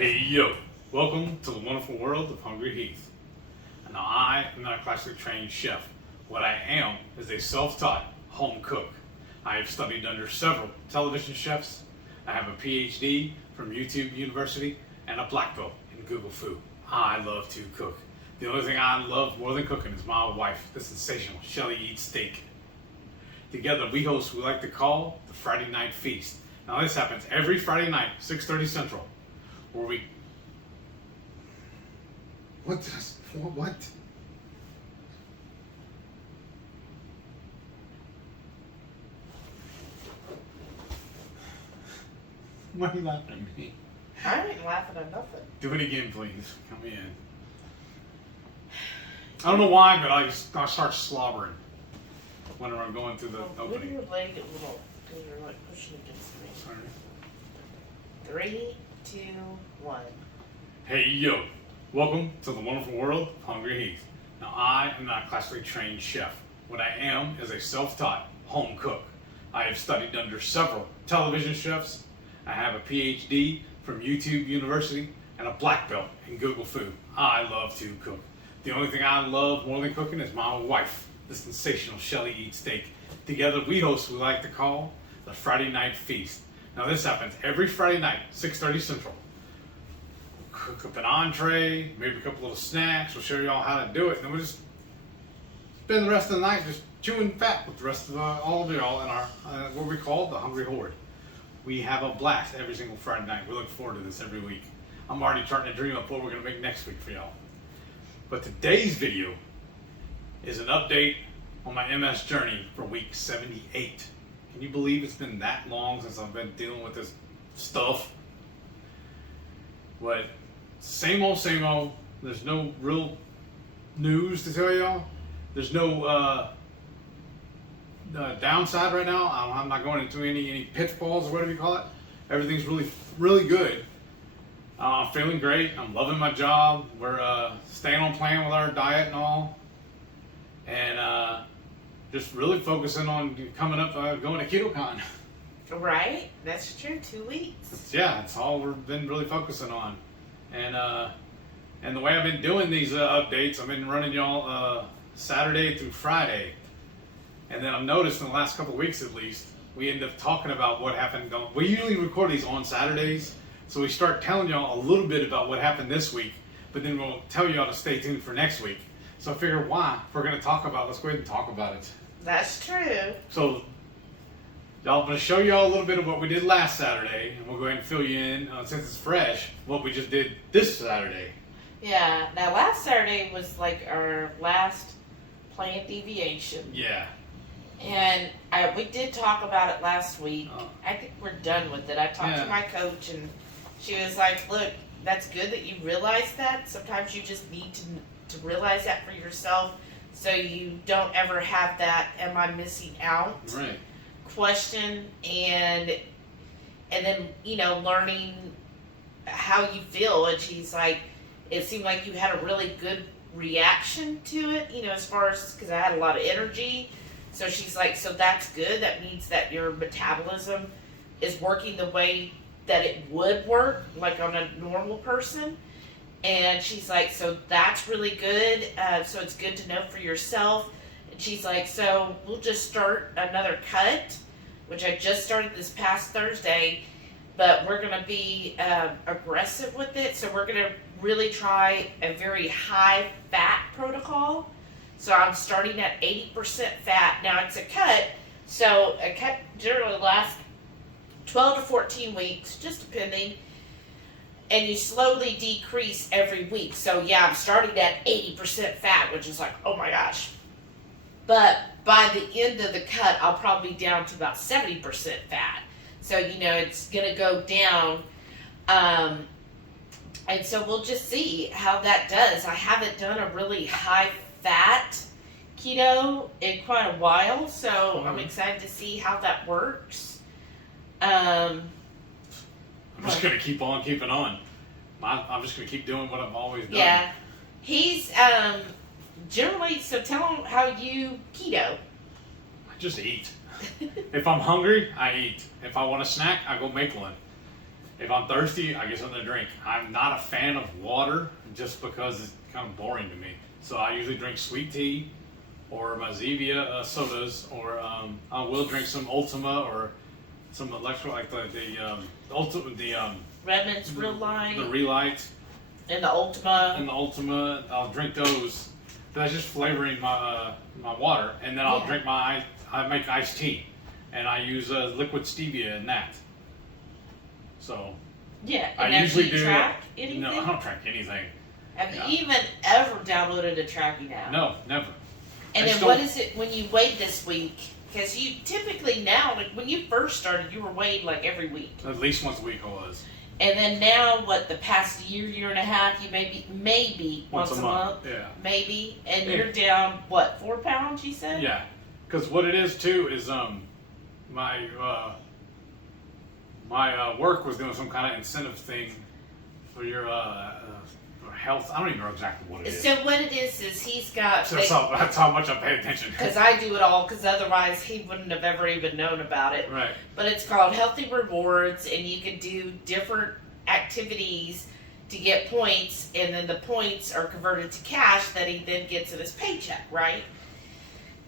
Hey yo, welcome to the wonderful world of Hungry Heath. Now I am not a classically trained chef. What I am is a self-taught home cook. I have studied under several television chefs. I have a PhD from YouTube University and a black belt in Google Food. I love to cook. The only thing I love more than cooking is my wife, the sensational Shelly Eats Steak. Together we host what we like to call the Friday Night Feast. Now this happens every Friday night, 6:30 Central, where we... What? Why are you laughing at me? I ain't laughing at nothing. Do it again, please. Come in. I don't know why, but I start slobbering whenever I'm going through the Move opening. your leg a little, because you're like pushing against me. Sorry. 3, 2, 1. Hey yo, welcome to the wonderful world of Hungry Heath. Now I am not a classically trained chef. What I am is a self-taught home cook. I have studied under several television chefs. I have a PhD from YouTube University and a black belt in Google Food. I love to cook. The only thing I love more than cooking is my wife, the sensational Shelly Eats Steak. Together we host what we like to call the Friday Night Feast. Now this happens every Friday night, 6:30 Central. We'll cook up an entree, maybe a couple little snacks. We'll show you all how to do it, and then we'll just spend the rest of the night just chewing fat with the rest of all of y'all in our what we call the Hungry Horde. We have a blast every single Friday night. We look forward to this every week. I'm already starting to dream up what we're going to make next week for y'all. But today's video is an update on my MS journey for week 78. Can you believe it's been that long since I've been dealing with this stuff? But same old, same old. There's no real news to tell y'all. There's no downside right now. I'm not going into any pitfalls or whatever you call it. Everything's really good. I'm feeling great. I'm loving my job. We're staying on plan with our diet and all. And just really focusing on coming up, going to KetoCon. Right? That's true. 2 weeks. Yeah, it's all we've been really focusing on. And the way I've been doing these updates, I've been running y'all Saturday through Friday. And then I've noticed in the last couple of weeks at least, we end up talking about what happened. We usually record these on Saturdays, so we start telling y'all a little bit about what happened this week, but then we'll tell y'all to stay tuned for next week. So I figure, why? If we're going to talk about it, let's go ahead and talk about it. That's true. So, y'all, I'm going to show y'all a little bit of what we did last Saturday, and we'll go ahead and fill you in, since it's fresh, what we just did this Saturday. Yeah. Now, last Saturday was like our last planned deviation. Yeah. And we did talk about it last week. I think we're done with it. I talked to my coach, and she was like, look, that's good that you realize that. Sometimes you just need to realize that for yourself so you don't ever have that am I missing out question. And then, learning how you feel. And she's like, it seemed like you had a really good reaction to it, as far as, because I had a lot of energy. So she's like, so that's good. That means that your metabolism is working the way that it would work, like on a normal person. And she's like, so that's really good. So it's good to know for yourself. And she's like, so we'll just start another cut, which I just started this past Thursday, but we're going to be aggressive with it. So we're going to really try a very high fat protocol. So I'm starting at 80% fat. Now it's a cut, so a cut generally lasts 12 to 14 weeks, just depending. And you slowly decrease every week. So yeah, I'm starting at 80% fat, which is like, oh my gosh. But by the end of the cut, I'll probably be down to about 70% fat. So, it's going to go down. And so we'll just see how that does. I haven't done a really high fat keto in quite a while, so I'm excited to see how that works. I'm just going to keep on keeping on. I'm just going to keep doing what I've always done. Yeah. He's generally, so tell him how you keto. I just eat. If I'm hungry, I eat. If I want a snack, I go make one. If I'm thirsty, I get something to drink. I'm not a fan of water just because it's kind of boring to me. So I usually drink sweet tea or my Zevia sodas, or I will drink some Ultima or some electro, like the Redmond's Real Light. The Relight. And the Ultima. And the Ultima, I'll drink those. That's just flavoring my my water, and then I'll drink I make iced tea, and I use liquid stevia in that. So yeah, and I usually do. Track anything? No, I don't track anything. Have you even ever downloaded a tracking app? No, never. And then what is it when you weighed this week? Because you typically now, like when you first started, you were weighed like every week. At least once a week I was. And then now, the past year and a half, you maybe once a month, yeah, maybe, and you're down 4 pounds? You said. Yeah, because what it is too is my work was doing some kind of incentive thing for your for health. I don't even know exactly what it is. So what it is he's got. So that's how much I pay attention. Because I do it all. Because otherwise he wouldn't have ever even known about it. Right. But it's called Healthy Rewards, and you can do different activities to get points, and then the points are converted to cash that he then gets in his paycheck, right?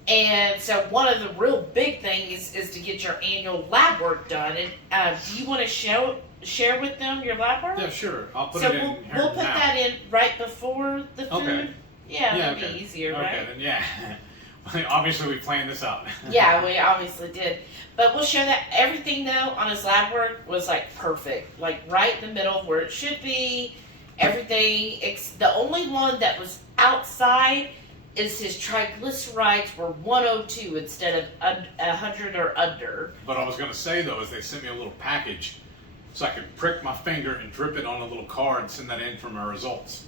And so one of the real big things is to get your annual lab work done. And do you want to share with them your lab work? Yeah, sure. I'll put it in here we'll put now. that in right before the food. Okay. Yeah, that'd be easier, right? Okay, then yeah. Obviously, we planned this out. Yeah, we obviously did. But we'll show that everything, though, on his lab work was, like, perfect. Like, right in the middle where it should be. Everything. The only one that was outside is his triglycerides were 102 instead of 100 or under. But I was going to say, though, is they sent me a little package so I could prick my finger and drip it on a little card and send that in for my results.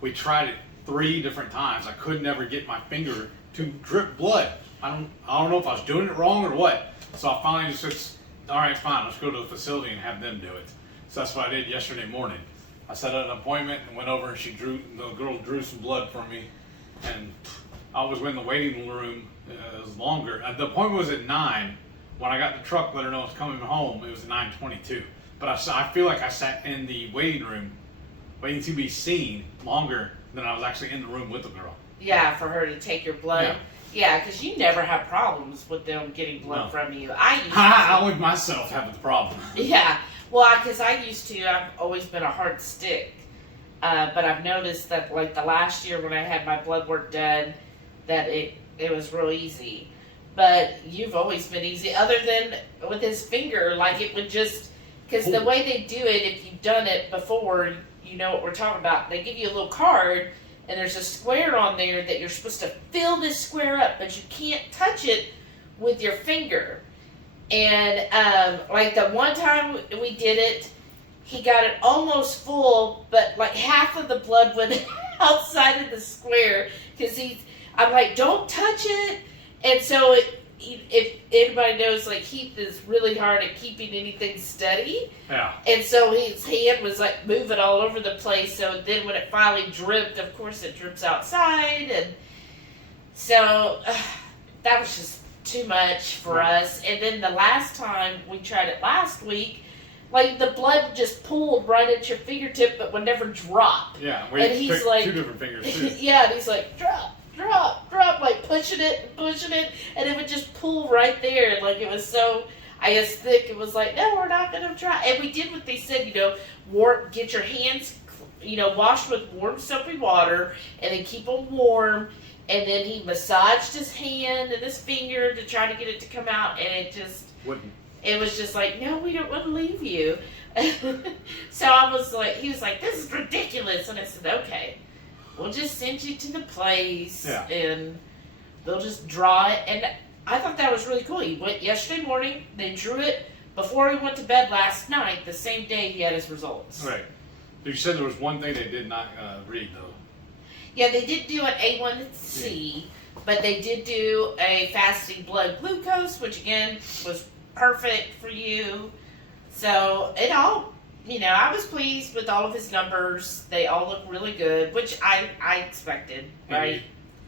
We tried it 3 different times. I could never get my finger to drip blood. I don't know if I was doing it wrong or what. So I finally just said, all right, fine, let's go to the facility and have them do it. So that's what I did yesterday morning. I set up an appointment and went over, and the girl drew some blood for me. And I was in the waiting room. It was longer. The appointment was at 9. When I got the truck, let her know I was coming home, it was 9:22. But I feel like I sat in the waiting room waiting to be seen longer than I was actually in the room with the girl. Yeah, for her to take your blood. Yeah, because you never have problems with them getting blood from you. I only myself have the problem. Yeah, well, because I used to. I've always been a hard stick. But I've noticed that, like, the last year when I had my blood work done, that it was real easy. But you've always been easy, other than with his finger. Like, it would just, because the way they do it, if you've done it before, you know what we're talking about. They give you a little card, and there's a square on there that you're supposed to fill this square up, but you can't touch it with your finger. And, like, the one time we did it, he got it almost full, but like half of the blood went outside of the square because I'm like, don't touch it. And so if anybody knows, like, Heath is really hard at keeping anything steady. Yeah. And so his hand was like moving all over the place. So then when it finally dripped, of course it drips outside. And so that was just too much for us. And then the last time we tried it last week, like, the blood just pooled right at your fingertip, but would never drop. Yeah, and he's like, 2 different fingers too. Yeah, and he's like, drop, like pushing it, and it would just pool right there. Like, it was so, I guess, thick. It was like, no, we're not gonna try. And we did what they said, get your hands, washed with warm soapy water, and then keep them warm. And then he massaged his hand and his finger to try to get it to come out, and it just wouldn't. It was just like, no, we don't want to leave you. So I was like, he was like, this is ridiculous. And I said, okay, we'll just send you to the place and they'll just draw it. And I thought that was really cool. He went yesterday morning, they drew it before he went to bed last night. The same day he had his results. Right. You said there was one thing they did not read, though. Yeah, they did do an A1C, but they did do a fasting blood glucose, which again was perfect for you. So it all, I was pleased with all of his numbers. They all look really good, which I expected, right?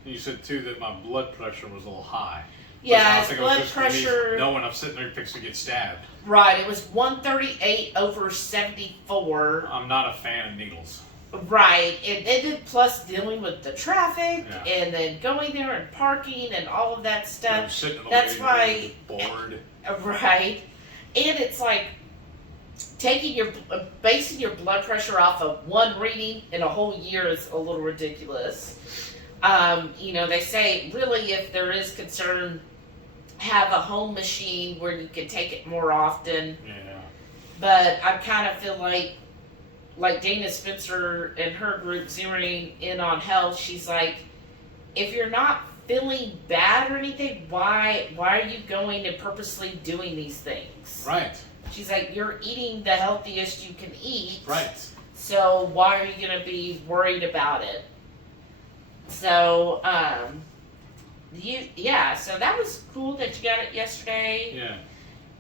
And you said too that my blood pressure was a little high. Yeah, his blood pressure. Knowing I'm sitting there fixing to get stabbed. Right, it was 138/74. I'm not a fan of needles. Right, and then plus dealing with the traffic and then going there and parking and all of that stuff. That's why bored. Right, and it's like basing your blood pressure off of one reading in a whole year is a little ridiculous. They say really if there is concern, have a home machine where you can take it more often. Yeah. But I kind of feel like Dana Spencer and her group zeroing in on health, she's like, if you're not feeling bad or anything, why are you going and purposely doing these things? Right. She's like, you're eating the healthiest you can eat. Right. So why are you going to be worried about it? So, so that was cool that you got it yesterday. Yeah.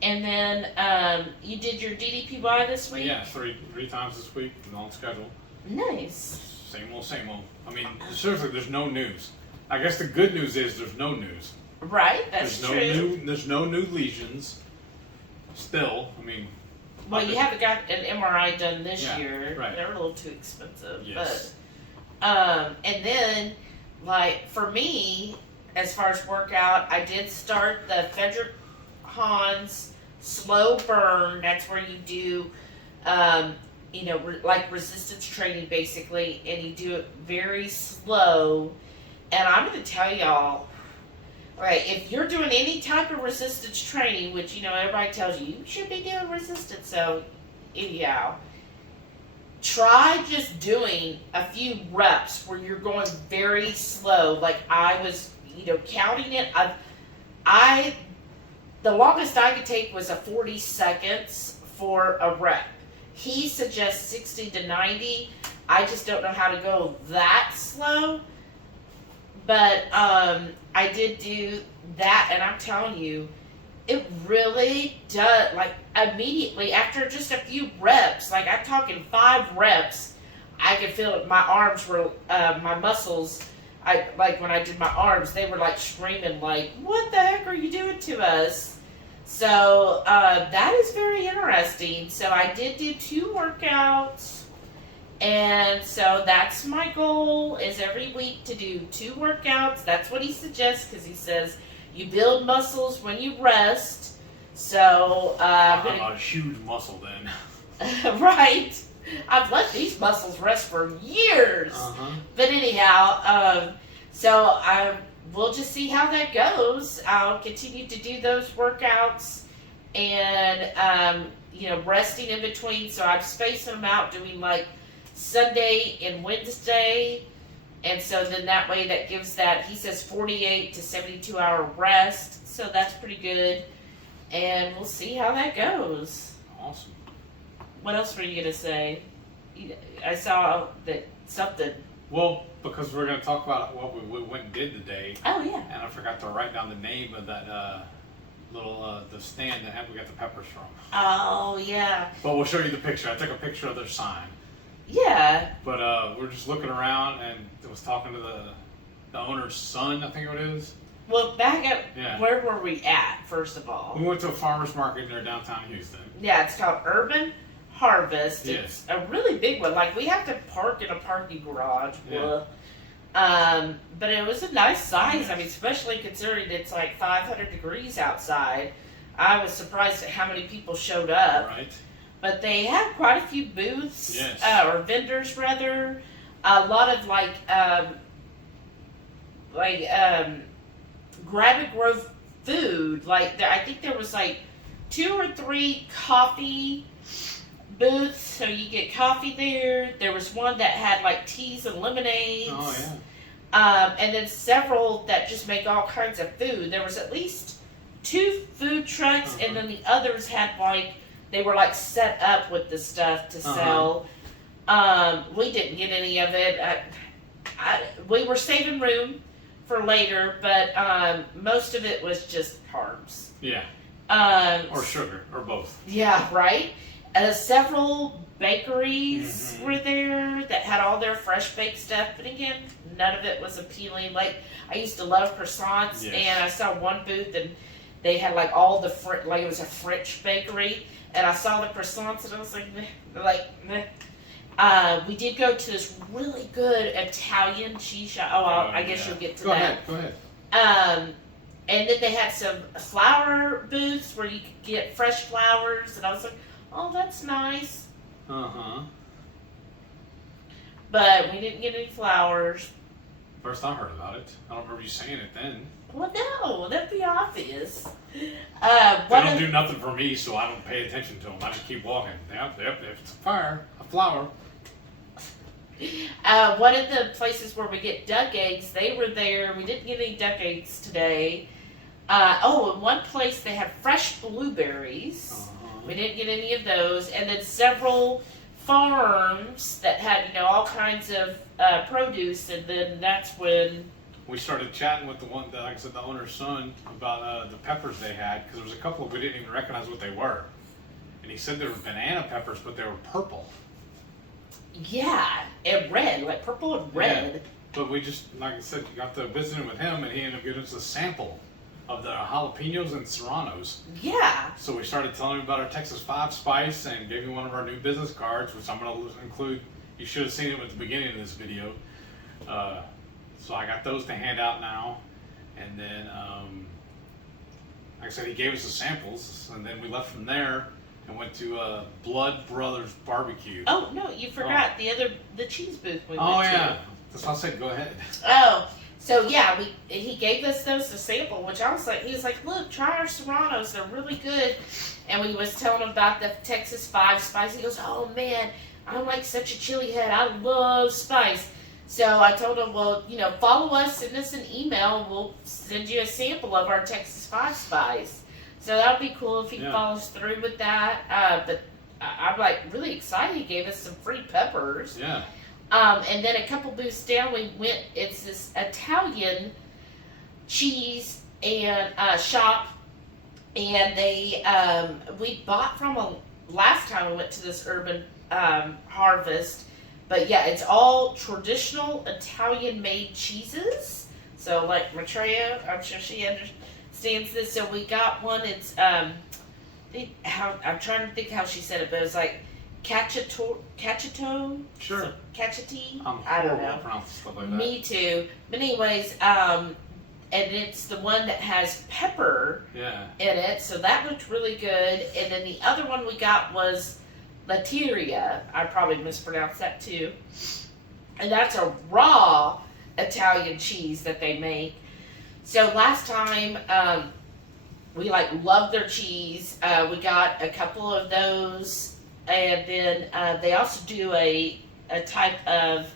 And then you did your DDPY this week? Yeah, three times this week, on schedule. Nice. Same old. I mean, seriously, there's no news. I guess the good news is there's no news. Right, that's true. There's no new lesions. Still, I mean. Well, you haven't got an MRI done this year. Right. They're a little too expensive. Yes. But, and then, for me, as far as workout, I did start the Frederick Hans slow burn. That's where you do, resistance training basically, and you do it very slow. And I'm going to tell y'all, right, if you're doing any type of resistance training, which, everybody tells you should be doing resistance, so, anyhow, try just doing a few reps where you're going very slow. Like I was, counting it. The longest I could take was a 40 seconds for a rep. He suggests 60 to 90. I just don't know how to go that slow. But I did do that, and I'm telling you, it really does, immediately after just a few reps, I'm talking 5 reps, I could feel it. My arms were, my muscles, when I did my arms, they were screaming what the heck are you doing to us? So that is very interesting. So I did do 2 workouts. And so that's my goal, is every week to do 2 workouts. That's what he suggests, because he says you build muscles when you rest. So I'm a huge muscle then. Right. I've let these muscles rest for years. Uh-huh. But anyhow, we'll just see how that goes. I'll continue to do those workouts and resting in between. So I'm spacing them out, doing Sunday and Wednesday, and so then that way that gives that, he says 48 to 72 hour rest, so that's pretty good, and we'll see how that goes. Awesome. What else were you going to say? I saw that something. Well, because we're going to talk about what we went and did today. Oh, yeah. And I forgot to write down the name of that the stand that we got the peppers from. Oh, yeah. But we'll show you the picture. I took a picture of their sign. Yeah. But we're just looking around, and it was talking to the owner's son, I think it is. Well, back up. Yeah. Where were we at, first of all? We went to a farmer's market near downtown Houston. Yeah, it's called Urban Harvest. Yes. It's a really big one. We have to park in a parking garage. Yeah. But it was a nice size. I mean, especially considering it's 500 degrees outside. I was surprised at how many people showed up. Right. But they had quite a few booths, yes. Or vendors rather. A lot of grab and go food. I think there was 2 or 3 coffee booths, so you get coffee there. There was one that had teas and lemonades. Oh yeah. And then several that just make all kinds of food. There was at least 2 food trucks, and then the others had they were set up with the stuff to sell. We didn't get any of it. We were saving room for later, but most of it was just carbs. Yeah. Or sugar, or both. Yeah, right. Several bakeries were there that had all their fresh baked stuff, but again, none of it was appealing. Like, I used to love croissants, and I saw one booth and they had like all the like it was a French bakery, and I saw the croissants and I was like, meh. We did go to this really good Italian cheese shop. I guess you'll get to that. Go ahead. And then they had some flower booths where you could get fresh flowers, and I was like, oh, that's nice. But we didn't get any flowers. First I heard about it. I don't remember you saying it then. Well, no, that'd be obvious. They don't do nothing for me, so I don't pay attention to them. I just keep walking. Yep, it's a flower. One of the places where we get duck eggs, they were there. We didn't get any duck eggs today. In one place they had fresh blueberries. We didn't get any of those. And then several farms that had, all kinds of produce. And then that's when we started chatting with like I said, the owner's son about the peppers they had, because there was a couple we didn't even recognize what they were. And he said they were banana peppers, but they were purple. Yeah, and red, like purple and red. Yeah. But we just, like I said, got to visiting with him, and he ended up giving us a sample of the jalapeños and serranos. Yeah. So we started telling him about our Texas 5 spice and gave him one of our new business cards, which I'm going to include. You should have seen it at the beginning of this video. So I got those to hand out now. And then, like I said, he gave us the samples, and then we left from there and went to Blood Brothers Barbecue. Oh, no, you forgot the cheese booth we went to. Oh, yeah. That's what I said. Go ahead. Oh, so yeah, he gave us those to sample, which I was like, he was like, look, try our serranos. They're really good. And we was telling him about the Texas 5 spice. He goes, oh, man, I'm like such a chili head. I love spice. So I told him, well, follow us, send us an email. We'll send you a sample of our Texas 5 spice. So that would be cool if he follows through with that. But I'm like really excited. He gave us some free peppers. Yeah. And then a couple booths down, we went. It's this Italian cheese and shop, and they we bought from a last time we went to this urban harvest. But yeah, it's all traditional Italian-made cheeses. So like Maitreya, I'm sure she understands this. So we got one. It's I'm trying to think how she said it, but it was like cacciato. Sure. So, cacciati. I don't know. Stuff like that. Me too. But anyways, and it's the one that has pepper in it. So that looked really good. And then the other one we got was Latteria. I probably mispronounced that too. And that's a raw Italian cheese that they make. So last time, we loved their cheese. We got a couple of those, and then they also do a type of,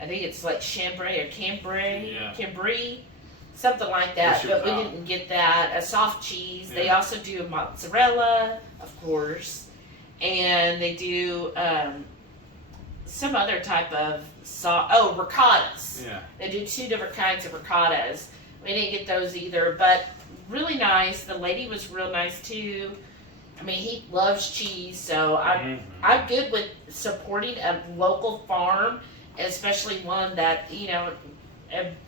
I think it's like chambray or cambrai, something like that. But we didn't get that. A soft cheese. They also do mozzarella, of course. And they do some other type of sauce. Oh, ricottas. Yeah. They do 2 different kinds of ricottas. We didn't get those either, but really nice. The lady was real nice too. I mean, he loves cheese, so I'm good with supporting a local farm, especially one that, being an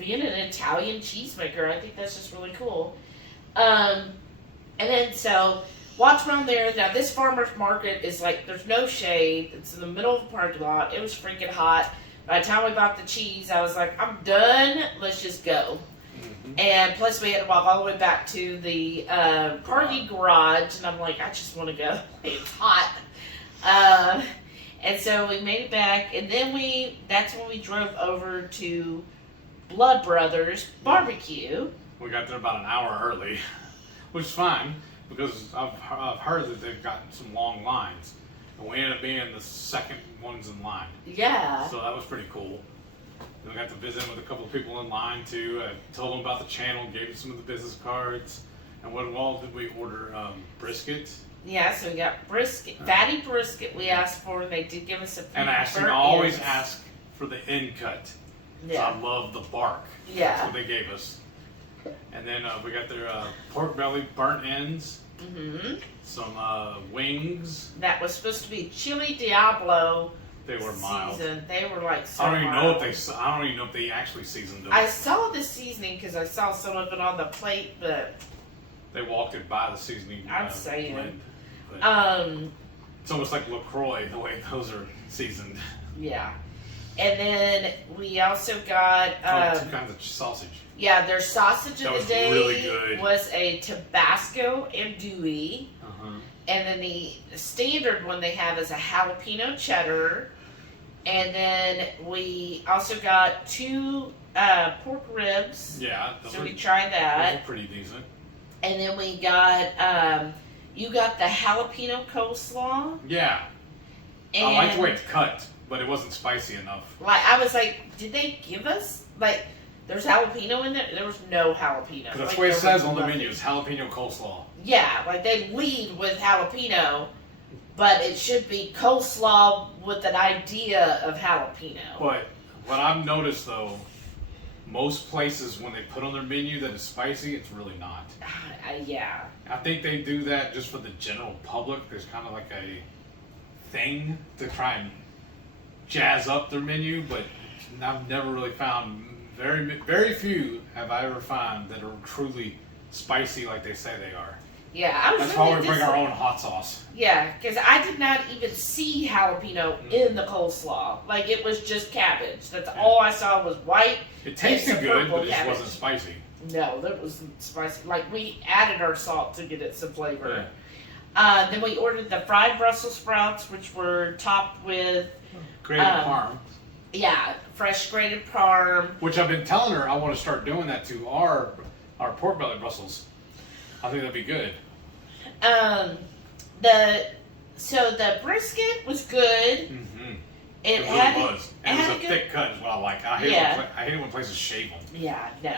Italian cheesemaker, I think that's just really cool. And then so walked around there. Now, this farmer's market is like, there's no shade. It's in the middle of the parking lot. It was freaking hot. By the time we bought the cheese, I was like, I'm done. Let's just go. And plus, we had to walk all the way back to the parking garage. And I'm like, I just want to go. It's hot. And so we made it back. And then that's when we drove over to Blood Brothers Barbecue. We got there about an hour early, which is fine. Because I've heard that they've gotten some long lines. And we ended up being the second ones in line. Yeah. So that was pretty cool. And we got to visit with a couple of people in line too. I told them about the channel, gave them some of the business cards. And what all did we order? Brisket? Yeah, so we got brisket, fatty brisket we asked for, and they did give us a few. And I always ask for the end cut. Yeah. So I love the bark. Yeah. That's what they gave us. And then we got their pork belly burnt ends. Mm-hmm. Some wings. That was supposed to be chili Diablo. They were mild. Seasoned. They were like so I don't even mild. know if they. I don't even know if they actually seasoned them. I saw the seasoning because I saw some of it on the plate, but they walked it by the seasoning. I'm saying. Blend. It's almost like LaCroix the way those are seasoned. Yeah. And then we also got 2 kinds of sausage. Yeah, their sausage of the day really good. was a Tabasco andouille. Uh-huh. And then the standard one they have is a jalapeno cheddar. And then we also got 2 pork ribs. Yeah. So we tried that. Those are pretty decent. And then we got, you got the jalapeno coleslaw. Yeah. And I like the way it's cut, but it wasn't spicy enough. Like, I was like, did they give us, like, there's jalapeno in there? There was no jalapeno. Because that's like, what it says on the nothing. menu, is jalapeno coleslaw. Yeah, like they lead with jalapeno, but it should be coleslaw with an idea of jalapeno. But what I've noticed though, most places when they put on their menu that it's spicy, it's really not. Yeah. I think they do that just for the general public. There's kind of like a thing to try and jazz up their menu, but I've never really found, very few have I ever found that are truly spicy like they say they are. Yeah, I was That's really why we bring our own hot sauce. Yeah, because I did not even see jalapeno in the coleslaw. Like, it was just cabbage. That's all I saw was white. It tasted some good, purple but it just cabbage. wasn't spicy. No, that wasn't spicy. Like, we added our salt to get it some flavor. Yeah. Then we ordered the fried Brussels sprouts, which were topped with, Grated parm. yeah, fresh grated parm. Which I've been telling her I want to start doing that to our pork belly Brussels. I think that'd be good. So the brisket was good. Mm-hmm. It really had was. And it was a good, thick cut is what I like. I hate it when places shave them. Yeah, no.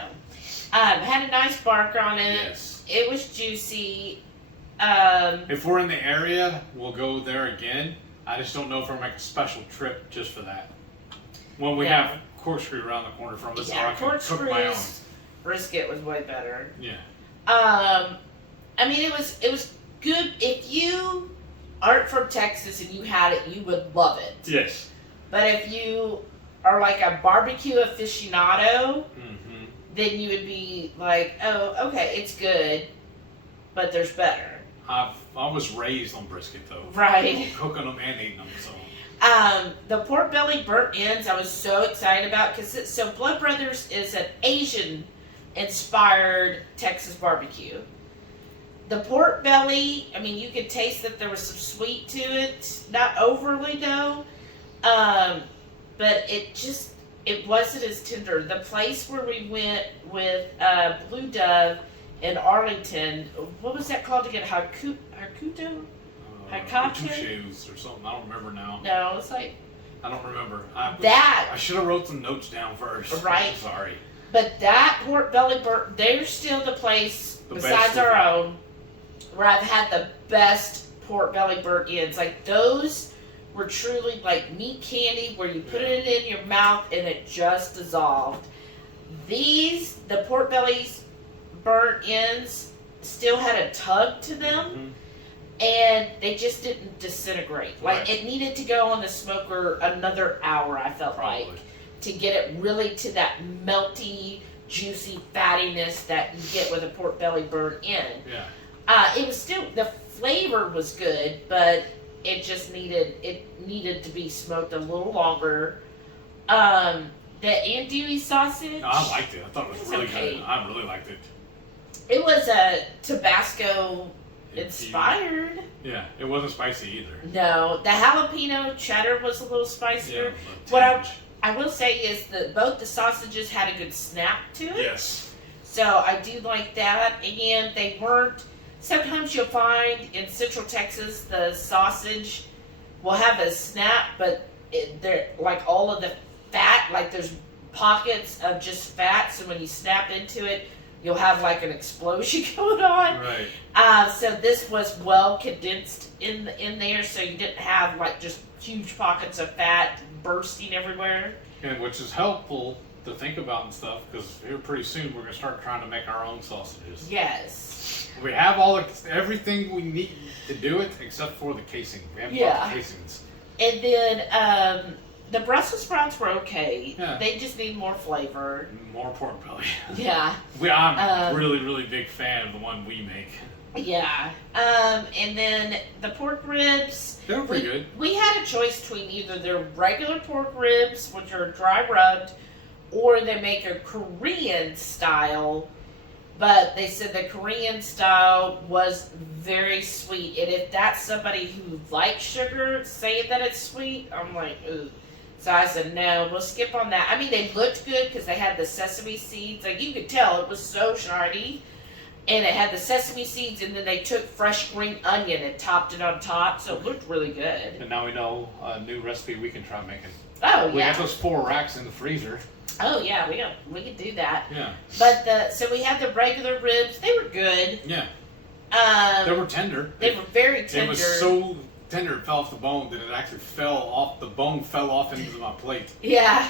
Had a nice bark on it. Yes. It was juicy. If we're in the area, we'll go there again. I just don't know if we're make a special trip just for that. When we have corkscrew around the corner from us, or I can cook my own. Brisket was way better. Yeah. I mean, it was good. If you aren't from Texas and you had it, you would love it. Yes. But if you are like a barbecue aficionado, Mm-hmm. then you would be like, oh, okay, it's good, but there's better. I was raised on brisket though. Right. Cooking them and eating them. So. The pork belly burnt ends I was so excited about because so Blood Brothers is an Asian inspired Texas barbecue. The pork belly, I mean, you could taste that there was some sweet to it, not overly though, but it wasn't as tender. The place where we went with Blue Dove in Arlington, what was that called again? Hakuto? Shoes or something. I don't remember now. No, it's like I don't remember. I should have wrote some notes down first. Right. I'm sorry. But that pork belly burnt, they're still the place besides our own where I've had the best pork belly burnt ends. Like those were truly like meat candy where you put it in your mouth and it just dissolved. The pork bellies burnt ends still had a tug to them. Mm-hmm. And they just didn't disintegrate. Like Right. it needed to go on the smoker another hour, I felt Probably. like, to get it really to that melty, juicy fattiness that you get with a pork belly burnt end. Yeah. It was still, the flavor was good, but it just needed to be smoked a little longer. The andouille sausage. No, I liked it. I thought it was really okay. good. I really liked it. It was a Tabasco inspired. Yeah, it wasn't spicy either. No, the jalapeno cheddar was a little spicier. Yeah, What I will say is that both the sausages had a good snap to it. Yes. So I do like that. And they weren't, sometimes you'll find in Central Texas the sausage will have a snap, but they're like all of the fat, like there's pockets of just fat. So when you snap into it, you'll have like an explosion going on. Right. So this was well condensed in there, so you didn't have like just huge pockets of fat bursting everywhere. And which is helpful to think about and stuff, because here pretty soon we're gonna start trying to make our own sausages. Yes. We have everything we need to do it except for the casing. We haven't bought the casings. And then the Brussels sprouts were okay. Yeah. They just need more flavor. More pork belly. Yeah. I'm really big fan of the one we make. Yeah. And then the pork ribs. They were pretty good. We had a choice between either their regular pork ribs, which are dry rubbed, or they make a Korean style. But they said the Korean style was very sweet. And if that's somebody who likes sugar, saying that it's sweet, I'm like, ooh. So I said, no, we'll skip on that. I mean, they looked good because they had the sesame seeds. Like, you could tell it was so shiny. And it had the sesame seeds, and then they took fresh green onion and topped it on top. So it looked really good. And now we know a new recipe we can try making. Oh, yeah. We have those 4 racks in the freezer. Oh, yeah, we could do that. Yeah. But so we had the regular ribs. They were good. Yeah. They were tender. They were very tender. It was so tender it fell off the bone that it actually fell off. The bone fell off into my plate. Yeah.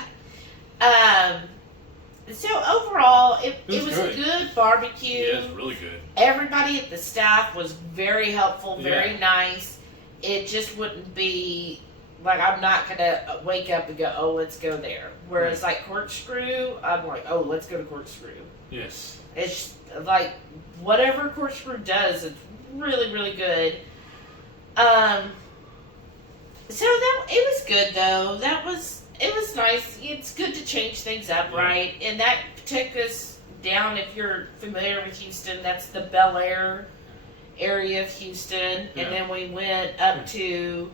So overall, it was a good barbecue. Yeah, it was really good. Everybody at the staff was very helpful, very nice. It just wouldn't be like, I'm not gonna wake up and go, oh, let's go there. Whereas like Corkscrew, I'm like, oh, let's go to Corkscrew. Yes. It's like whatever Corkscrew does, it's really good. So that it was good though. It was nice. It's good to change things up, right? And that took us down. If you're familiar with Houston, that's the Bel Air area of Houston, and then we went up to.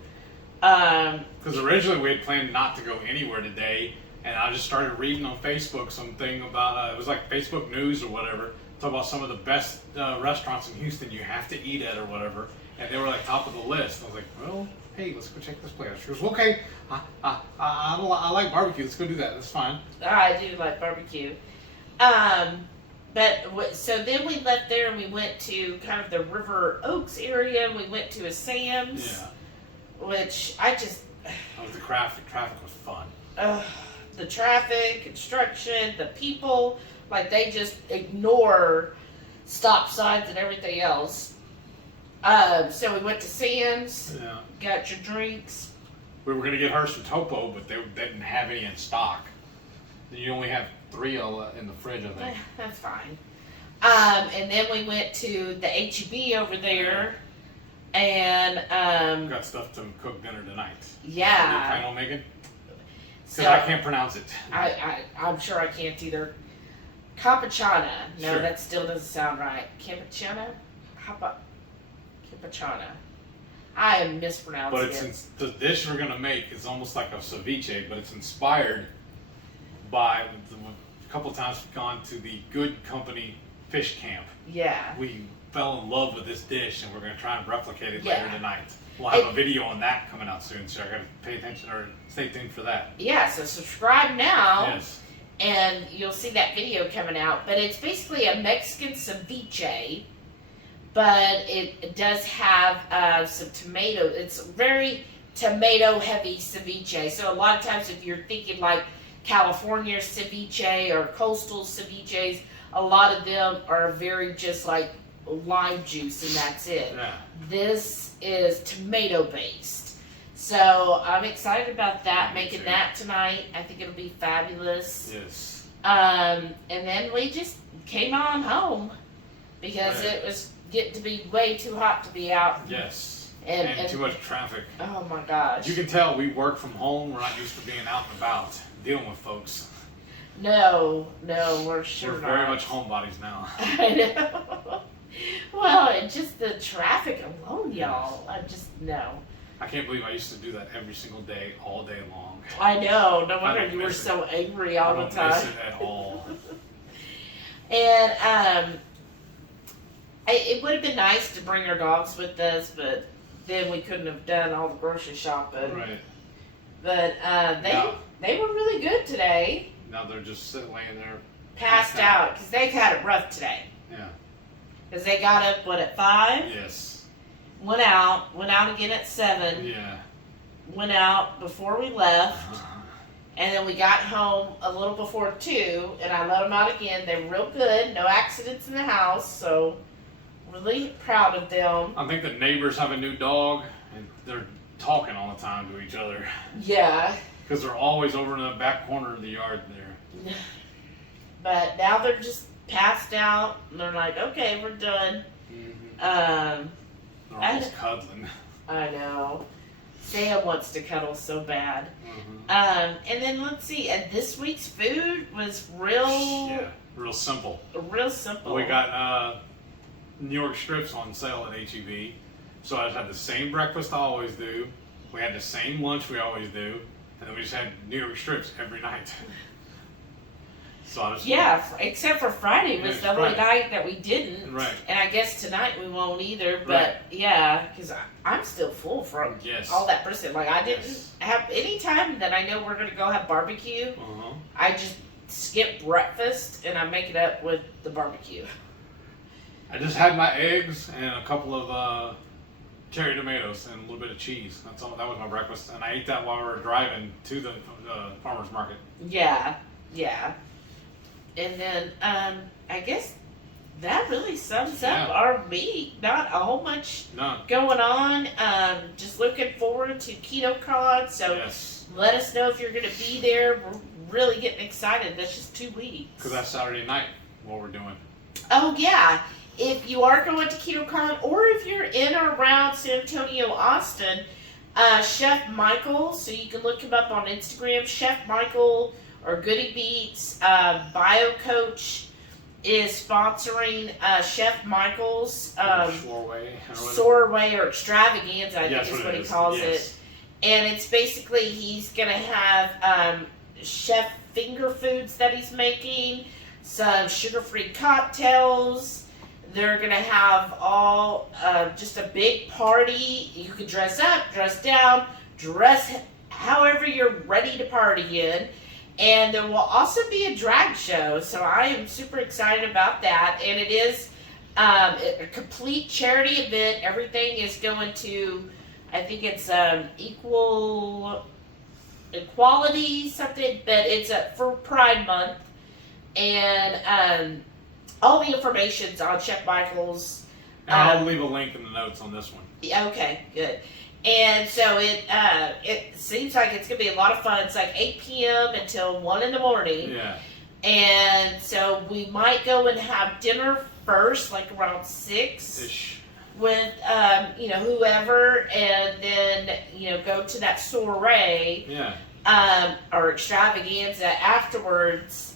Because originally we had planned not to go anywhere today, and I just started reading on Facebook something about it was like Facebook News or whatever, talk about some of the best restaurants in Houston you have to eat at or whatever, and they were like top of the list. I was like, well, hey, let's go check this place. She goes, okay, I like barbecue. Let's go do that. That's fine. I do like barbecue. So then we left there and we went to kind of the River Oaks area. We went to a Sam's. Yeah. Which I just. The traffic was fun. The traffic, construction, the people, like they just ignore stop signs and everything else. So we went to Sam's, got your drinks. We were going to get hers from Topo, but they didn't have any in stock. You only have 3 in the fridge, I think. That's fine. And then we went to the H-E-B over there. And got stuff to cook dinner tonight. Yeah. Are you planning on making? Because I can't pronounce it. I'm sure I can't either. Campechana. No, Sure. that still doesn't sound right. Campechana? Campechana. I am mispronouncing it. But the dish we're going to make is almost like a ceviche, but it's inspired by a couple of times we've gone to the Good Company fish camp. Yeah. We fell in love with this dish, and we're going to try and replicate it later tonight. We'll have a video on that coming out soon, so I got to pay attention or stay tuned for that. Yeah, so subscribe now. Yes. And you'll see that video coming out. But it's basically a Mexican ceviche, but it does have some tomato. It's very tomato-heavy ceviche. So a lot of times if you're thinking like California ceviche or coastal ceviches, a lot of them are very just like lime juice and that's it. Yeah. This is tomato based. So I'm excited about that, making that tonight. I think it'll be fabulous. Yes. And then we just came on home because it was getting to be way too hot to be out. Yes. And too much traffic. Oh my gosh. You can tell we work from home. We're not used to being out and about, dealing with folks. No, we're sure We're not. very much homebodies now. I know. Well, and just the traffic alone, y'all. I just, no. I can't believe I used to do that every single day, all day long. I know. No wonder you were so angry all the time. I don't miss it at all. And it would have been nice to bring our dogs with us, but then we couldn't have done all the grocery shopping. Right. But they were really good today. Now they're just laying there. Passed out because they've had it rough today. Yeah. Because they got up, at 5? Yes. Went out again at 7. Yeah. Went out before we left. And then we got home a little before 2, and I let them out again. They were real good. No accidents in the house, so really proud of them. I think the neighbors have a new dog, and they're talking all the time to each other. Yeah. Because they're always over in the back corner of the yard there. But now they're just passed out, and they're like, okay, we're done. They're almost cuddling. I know. Sam wants to cuddle so bad. And then let's see. And this week's food was real simple. Real simple. We got New York strips on sale at HEB. So I just had the same breakfast I always do. We had the same lunch we always do. And then we just had New York strips every night. So I just except for Friday was the only night that we didn't. Right. And I guess tonight we won't either. But because I'm still full from all that brisket. Like I didn't have any time that I know we're going to go have barbecue. I just skip breakfast and I make it up with the barbecue. I just had my eggs and a couple of cherry tomatoes and a little bit of cheese. That's all. That was my breakfast, and I ate that while we were driving to the farmer's market. Yeah. And then I guess that really sums up our week. Not a whole much going on. Just looking forward to KetoCon. So let us know if you're going to be there. We're really getting excited. That's just 2 weeks. Because that's Saturday night, what we're doing. Oh, yeah. If you are going to KetoCon, or if you're in or around San Antonio, Austin, Chef Michael, so you can look him up on Instagram, Chef Michael or Goody Beats, Bio Coach is sponsoring Chef Michael's Soarway or Extravaganza, I think is what he calls it. And it's basically, he's going to have chef finger foods that he's making, some sugar-free cocktails. They're going to have all just a big party. You can dress up, dress down, dress however you're ready to party in. And there will also be a drag show. So I am super excited about that. And it is a complete charity event. Everything is going to, I think it's equality something, but it's for Pride Month. And all the information's on Chef Michael's. And I'll leave a link in the notes on this one. Okay, good. And so it seems like it's going to be a lot of fun. It's like 8 p.m. until 1 in the morning. Yeah. And so we might go and have dinner first, like around 6-ish. With, whoever, and then, go to that soiree. Yeah. Or extravaganza afterwards.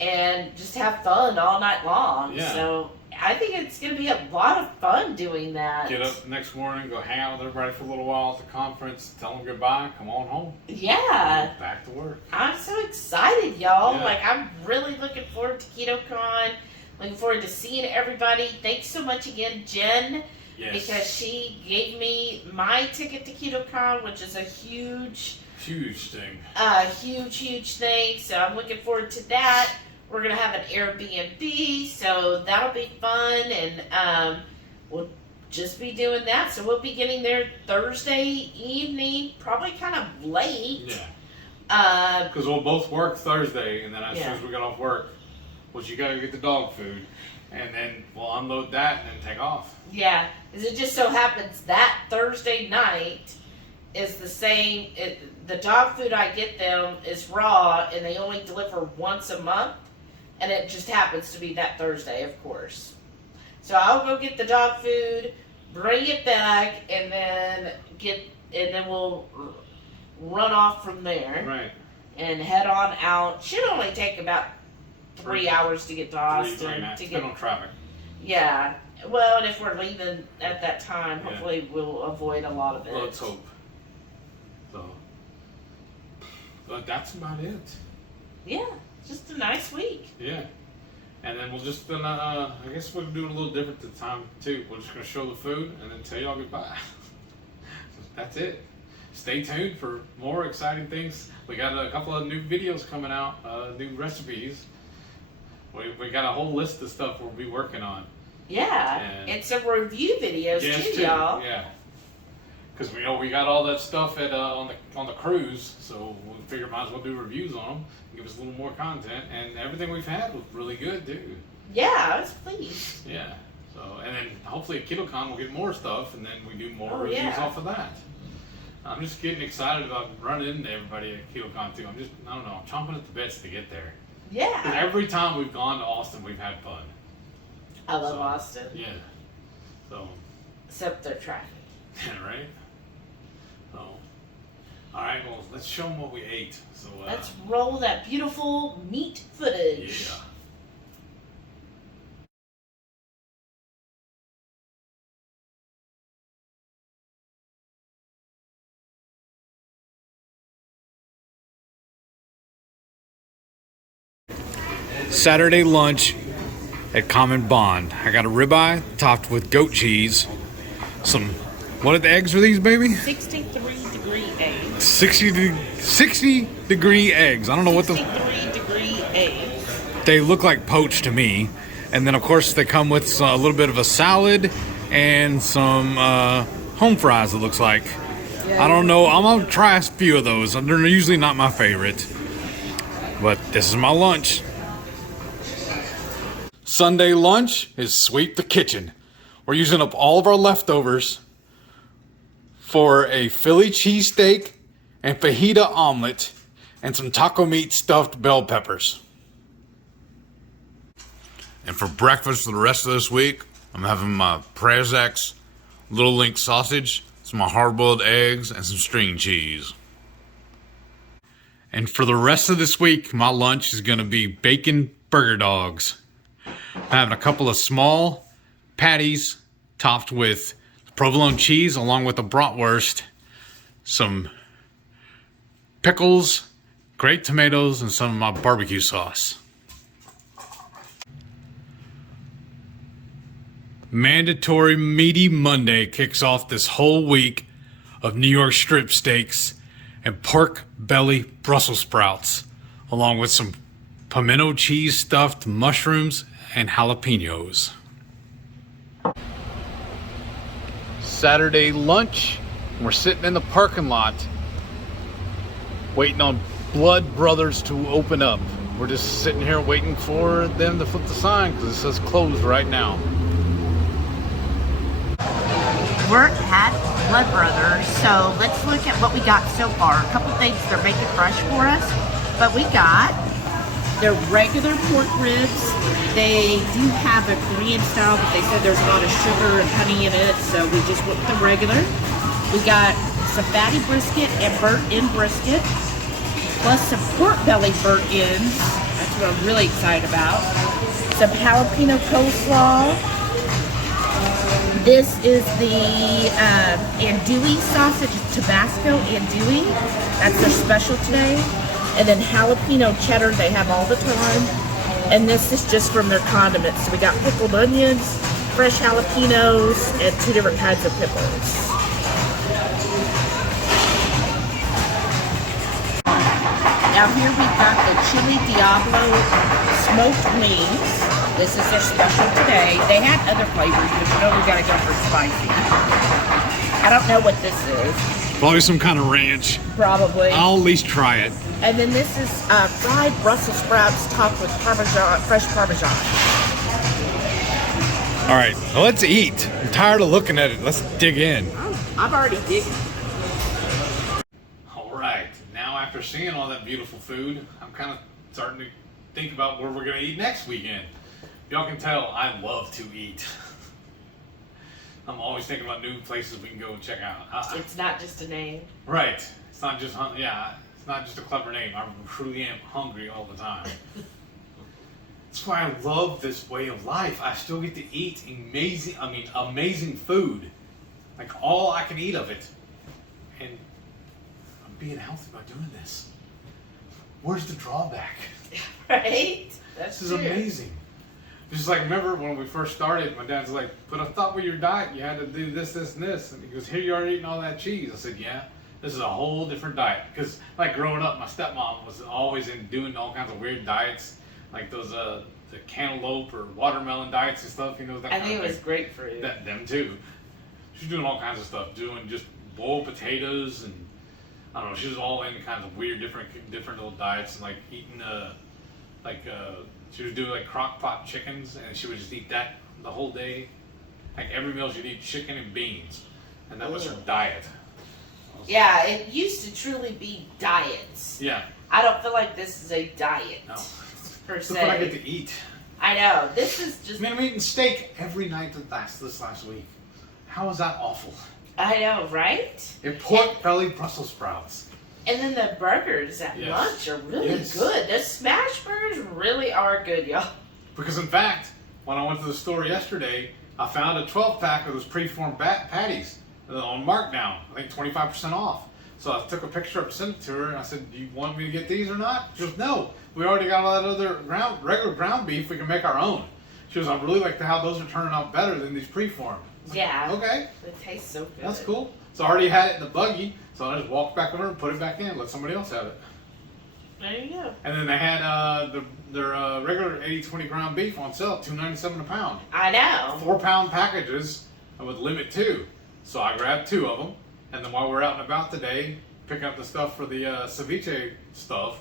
And just have fun all night long. Yeah. So I think it's going to be a lot of fun doing that. Get up the next morning, go hang out with everybody for a little while at the conference, tell them goodbye, come on home. Yeah. Back to work. I'm so excited, y'all. Yeah. Like, I'm really looking forward to KetoCon. Looking forward to seeing everybody. Thanks so much again, Jen. Yes. Because she gave me my ticket to KetoCon, which is a huge thing. Huge thing. So I'm looking forward to that. We're going to have an Airbnb, so that'll be fun, and we'll just be doing that. So we'll be getting there Thursday evening, probably kind of late. Yeah. Because we'll both work Thursday, and then as soon as we get off work, you got to get the dog food, and then we'll unload that and then take off. Yeah, because it just so happens that Thursday night is the same. The dog food I get them is raw, and they only deliver once a month. And it just happens to be that Thursday, of course. So I'll go get the dog food, bring it back, and then we'll run off from there. Right. And head on out. Should only take about 3 hours to get to Austin. To get on traffic. Yeah. Well, and if we're leaving at that time, hopefully we'll avoid a lot of it. Let's hope. So, but that's about it. Yeah. Just a nice week. Yeah. And then we'll just, I guess we'll do it a little different this time, too. We're just going to show the food and then tell y'all goodbye. That's it. Stay tuned for more exciting things. We got a couple of new videos coming out, new recipes. We got a whole list of stuff we'll be working on. Yeah. And some review videos, too, y'all. Yeah. because we got all that stuff at on the cruise, so we figured might as well do reviews on them, give us a little more content, and everything we've had was really good too. Yeah, I was pleased. Yeah. So, and then hopefully at KetoCon we'll get more stuff, and then we do more reviews off of that. I'm just getting excited about running into everybody at KetoCon too. I don't know, I'm chomping at the bits to get there. Yeah. And every time we've gone to Austin, we've had fun. I love Austin. Yeah. So. Except their traffic. Yeah, right? So. Alright, well, let's show them what we ate. So. Let's roll that beautiful meat footage. Yeah. Saturday lunch at Common Bond. I got a ribeye topped with goat cheese. What are the eggs for these, baby? 63-degree eggs. 60-degree eggs. I don't know what the... 63-degree eggs. They look like poached to me. And then, of course, they come with a little bit of a salad and some home fries, it looks like. Yeah. I don't know. I'm going to try a few of those. They're usually not my favorite. But this is my lunch. Sunday lunch is sweep the kitchen. We're using up all of our leftovers for a Philly cheesesteak and fajita omelet and some taco meat stuffed bell peppers. And for breakfast for the rest of this week, I'm having my Prasek little link sausage, some hard-boiled eggs, and some string cheese. And for the rest of this week, my lunch is going to be bacon burger dogs. I'm having a couple of small patties topped with provolone cheese along with a bratwurst, some pickles, great tomatoes, and some of my barbecue sauce. Mandatory Meaty Monday kicks off this whole week of New York strip steaks and pork belly Brussels sprouts, along with some pimento cheese stuffed mushrooms and jalapeños. Saturday lunch, we're sitting in the parking lot waiting on Blood Brothers to open up. We're just sitting here waiting for them to flip the sign because it says closed right now. We're at Blood Brothers, so let's look at what we got so far. A couple things they're making fresh for us, but we got their regular pork ribs. They do have a Korean style, but they said there's a lot of sugar and honey in it, so we just went with the regular. We got some fatty brisket and burnt-in brisket, plus some pork belly burnt-ins. That's what I'm really excited about. Some jalapeno coleslaw. This is the andouille sausage, Tabasco andouille. That's their special today. And then jalapeno cheddar they have all the time. And this is just from their condiments. So we got pickled onions, fresh jalapenos, and 2 different kinds of pickles. Now here we've got the Chili Diablo smoked wings. This is their special today. They had other flavors, but you know we gotta go for spicy. I don't know what this is. Probably some kind of ranch. Probably. I'll at least try it. And then this is fried Brussels sprouts topped with Parmesan, fresh Parmesan. All right, well, let's eat. I'm tired of looking at it. Let's dig in. I'm already digging. All right, now after seeing all that beautiful food, I'm kind of starting to think about where we're gonna eat next weekend. Y'all can tell I love to eat. I'm always thinking about new places we can go and check out. It's not just a name. Right. It's not just, it's not just a clever name. I truly am hungry all the time. That's why I love this way of life. I still get to eat amazing food. Like all I can eat of it. And I'm being healthy by doing this. Where's the drawback? Right? This is amazing. Just like, remember when we first started, my dad's like, but I thought with your diet you had to do this, this, and this. And he goes, here you are eating all that cheese. I said, yeah, this is a whole different diet. Because like growing up, my stepmom was always in doing all kinds of weird diets. Like those, the cantaloupe or watermelon diets and stuff, you know. That I think it was great for you. Them too. She's doing all kinds of stuff, doing just boiled potatoes, and I don't know. She was all in kinds of weird, different little diets, and like eating she was doing like crock pot chickens, and she would just eat that the whole day. Like every meal she'd eat chicken and beans, and that was her diet. Yeah, it used to truly be diets. Yeah. I don't feel like this is a diet. No. Per se. Look what I get to eat. I know. This is just. Man, I'm eating steak every night this last week. How is that awful? I know, right? And pork belly Brussels sprouts. And then the burgers at lunch are really good. The smash burgers really are good, y'all. Because in fact, when I went to the store yesterday, I found a 12-pack of those preformed patties on markdown. I think 25% off. So I took a picture up and sent it to her, and I said, "Do you want me to get these or not?" She goes, "No, we already got all that other regular ground beef. We can make our own." She goes, "I really like how those are turning out better than these preformed." Yeah. Okay. It tastes so good. That's cool. So I already had it in the buggy, so I just walked back over and put it back in, let somebody else have it. There you go. And then they had their regular 80-20 ground beef on sale, $2.97 a pound. I know. 4-pound packages with limit 2. So I grabbed 2 of them, and then while we're out and about today, picking up the stuff for the ceviche stuff,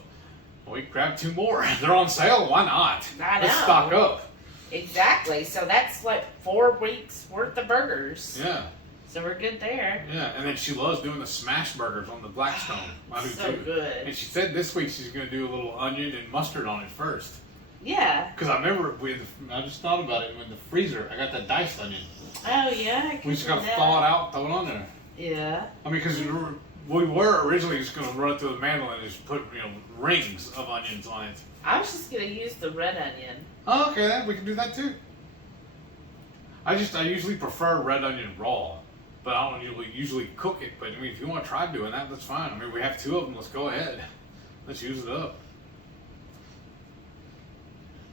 we grabbed 2 more. They're on sale. Why not? I know. Let's stock up. Exactly. So that's like 4 weeks worth of burgers. Yeah. So we're good there. Yeah, and then she loves doing the smash burgers on the Blackstone. I do so too. Good. And she said this week she's going to do a little onion and mustard on it first. Yeah. Because I remember I just thought about it in the freezer. I got that diced onion. Oh yeah. We just got to thaw it out, throw it on there. Yeah. I mean, because we were originally just going to run it through the mandolin and just put rings of onions on it. I was just going to use the red onion. Oh, okay, then we can do that too. I usually prefer red onion raw. But I don't usually cook it. But I mean, if you want to try doing that, that's fine. I mean, we have 2 of them. Let's go ahead. Let's use it up.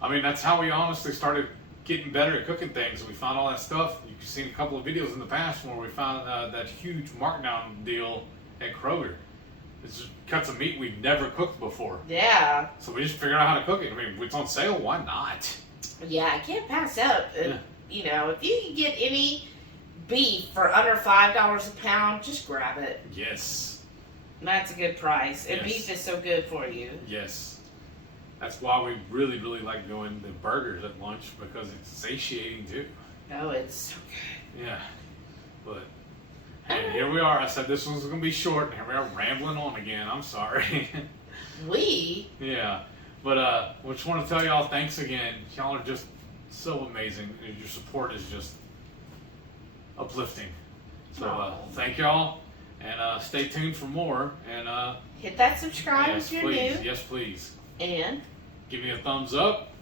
I mean, that's how we honestly started getting better at cooking things. We found all that stuff. You've seen a couple of videos in the past where we found that huge markdown deal at Kroger. It's just cuts of meat we've never cooked before. Yeah. So we just figured out how to cook it. I mean, if it's on sale, why not? Yeah, I can't pass up. Yeah. You know, if you can get any beef for under $5 a pound, just grab it. Yes. That's a good price. And Yes. beef is so good for you. Yes. That's why we really, really like doing the burgers at lunch, because it's satiating too. Oh, it's so good. Yeah. But hey, here we are. I said this one's going to be short, and here we are rambling on again. I'm sorry. Yeah. But I just want to tell y'all thanks again. Y'all are just so amazing. Your support is just uplifting. So thank y'all, and stay tuned for more. And hit that subscribe if you're please, new. yes, please. And Give me a thumbs up,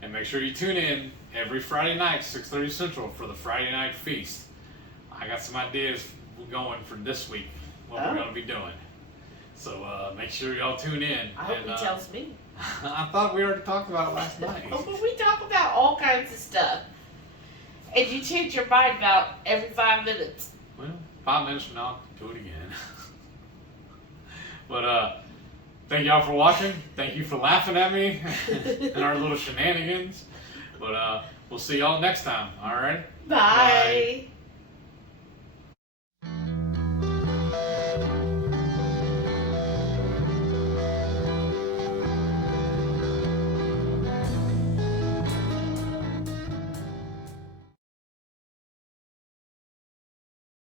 and make sure you tune in every Friday night, 6:30 Central, for the Friday Night Feast. I got some ideas going for this week, what we're going to be doing. So make sure y'all tune in. I hope he tells me. I thought we already talked about it last night. Oh, but we talk about all kinds of stuff. And you change your mind about every 5 minutes. Well, 5 minutes from now, I'll do it again. But thank y'all for watching. Thank you for laughing at me and our little shenanigans. But we'll see y'all next time. All right? Bye.